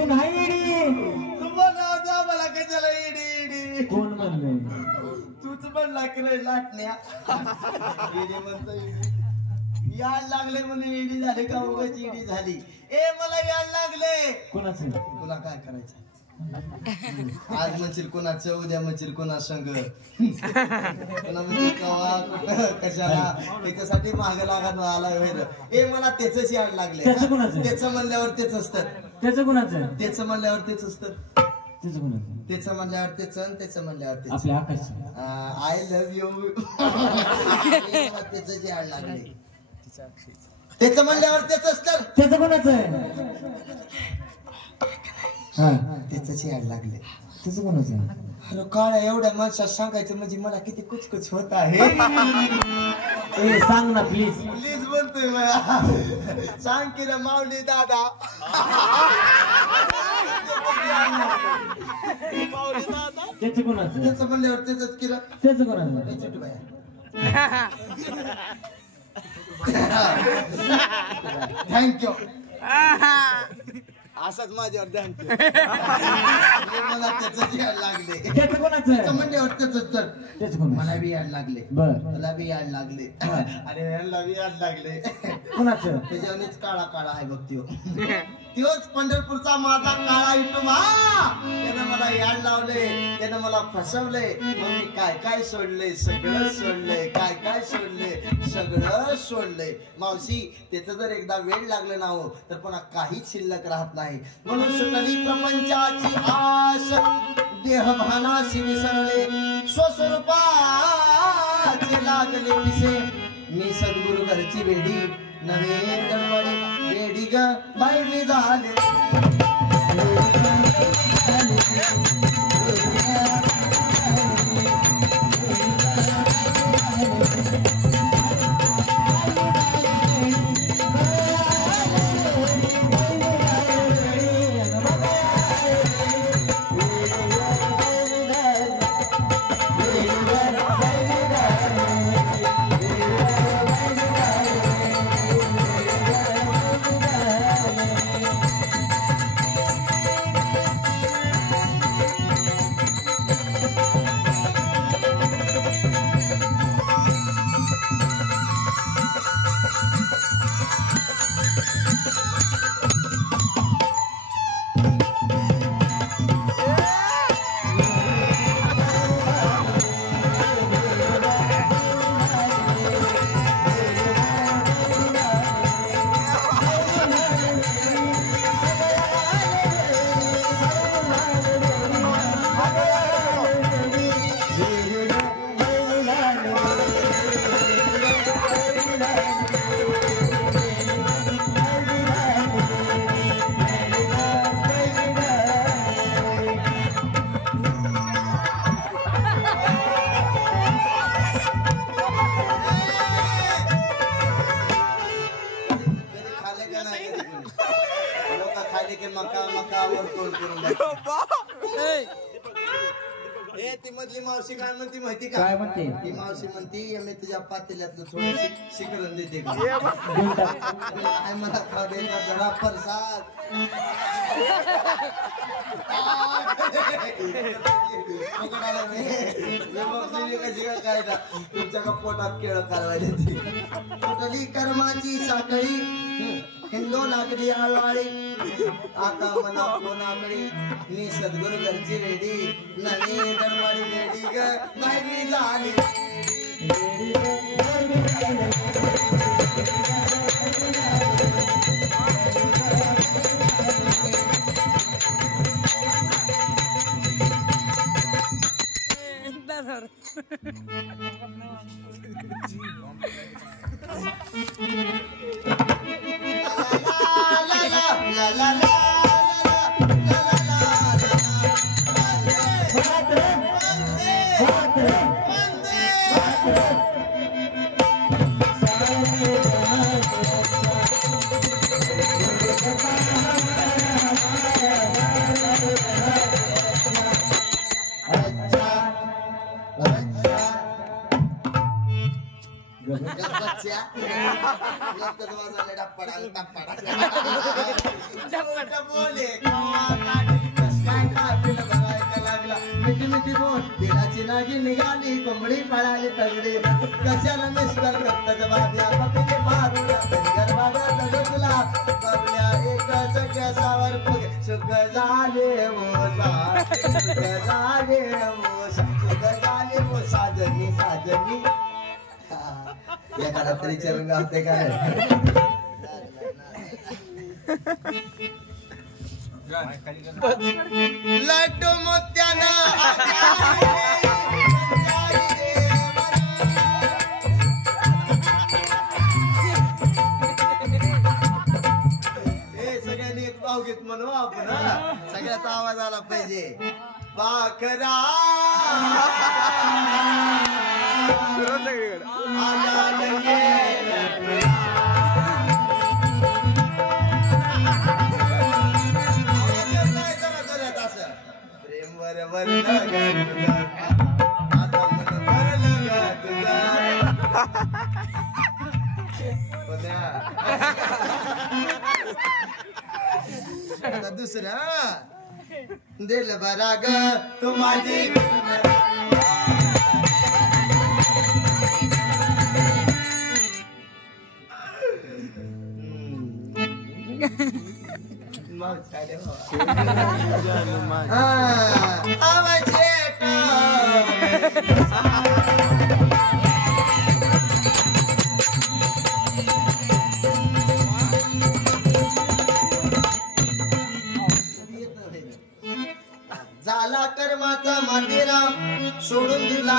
सून हाय येडी. तुम्हाला जा मला कशाला इडी कोण म्हणले? तूच म्हणला की रे लाटण्या इडी म्हणतो याड लागले म्हणून इडी झाली का उगाच इडी झाली. ए मला याड लागले. कोणाचं? तुला काय करायचं आज म्हणशील कोणाचं उद्या म्हणशील कोणा संग पुन्हा म्हणशील कवा कशाला त्याच्यासाठी माग लागत आलाय वेळ. ए मला त्याच याड लागले. त्याचं म्हणल्यावर तेच असतं. त्याचं कोणाचं? त्याचं म्हणल्यावर तेच असतं. त्याचं कोणाचं? त्याचं म्हणल्यावर त्याचं त्याचं म्हणल्यावर तेच. आपल्या आकाश आय लव्ह यू त्याच याड लागले. त्याचं म्हणल्यावर तेच असतं. त्याचं कोणाचं आहे? त्याच याड लागले. त्याचं कोणाचं? अरे काळा एवढ्या माणसात सांगायचं म्हणजे मला किती कुचकुच होत आहे. सांग ना प्लीज. प्लीज बोलतोय मला. सांग की रे माऊली दादा. माऊली दादा. त्याचं कोणाचं? त्याचं म्हणल्यावर त्याच की रे. त्याचं कोणाचं? थँक्यू. असंच माझ्यावर ध्यान मला त्याच याड लागले. त्याचं कोणाचं? म्हणल्यावर त्याच तर त्याचं कोण? मला बी याड लागले. बर मला बी याड लागले. अरे यांना बी याड लागले. कोणाचं? त्याच्यावरच काळा काळा आहे बघ त्यो. त्योच पंढरपूरचा माझा काळा इटुमा. त्यानं मला याड लावले. त्यानं मला फसवले. मग मी काय काय सोडले सगळं सोडलंय. काय काय सोडले सगळं सोडलंय. मावशी त्याचं जर एकदा वेळ लागलं ना हो तर पुन्हा काहीच शिल्लक राहत नाही. म्हणून सुटली प्रपंचाची आश. देहभानाशी विसरले स्वस्वरूपाचे लागले विषय. मी सद्गुरु घरची वेडी नवे गडबडी वेडी ग बाई मी झाले. ती मधली मावशी काय म्हणती माहिती का? काय म्हणते? ती मावशी म्हणती मी तुझ्या पातेल्यातलं थोडं शिकरण देते का? मला खाऊ दे ना जरा प्रसाद. काय तुमच्या का पोटात केळ कालवायला ती कुठली कर्माची साखळी हिंदू लागली आळवाळी. आता मना कोणाकडे मी सद्गुरु घरची वेडी नवी दरबारी वेडी ग बाई मी झाली. la la la गप्पच्या लोकच वाजवले डप्पडा बोले काय पिलं बघायला लागला मिठी मिठी बोल दिलाची नागी निघाली कोंबडी पळाली तगडी कशाला मिस्टर करतात बाब्या पकडे मारूला गरबागा तगडला बाबल्या एक केसावर फुगे सुख झाले मोसा सुख झाले मोसा सुख झाले मोसा साजनी साजनी एखादा तरी चरण गावते का लड्डू मोत्याना सगळ्यांनी एक भावगीत म्हणू आपण सगळ्याचा आवाज आला पाहिजे पाखरा प्रेम बरोबर आता मन भरलं तुझा दुसरा दिल भरा ग तू माझी झाला कर्माचा मातेराम सोडून दिला